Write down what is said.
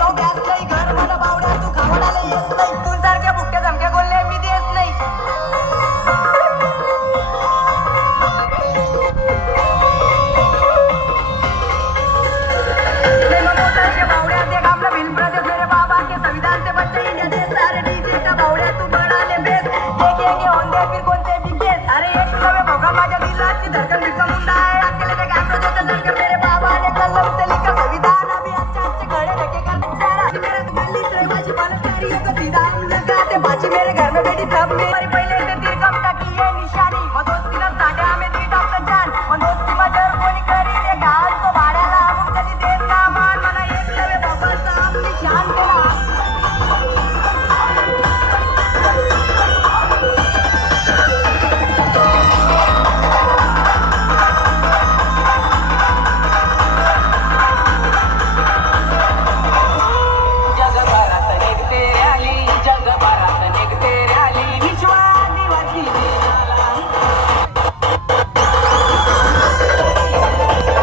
तो गॅस नाही घर मला बावड्या तू खावडाला येत नाही तू सारख्या बुक्या धमक्या बोलले मी देत नाही बावड्या ते कामला बिल प्रदेश मेरे बाबा के संविधान से बच्चे इंडिया दे सारे डीजे का बावड्या तू बनाले बेस देखेंगे होंगे फिर कोणते भी केस अरे एक नवे भोगा माझ्या दिलाची धडकन बिकम मुंडा है अकेले ते काम जो धडकन मेरे बाबा ने कलम से लिखा संविधान अभी अच्छे खड़े रखे कर सारा मेरे दिल्ली से माझी बालकारी को सीधा हम लगाते बाजी मेरे घर में बेटी सब मेरी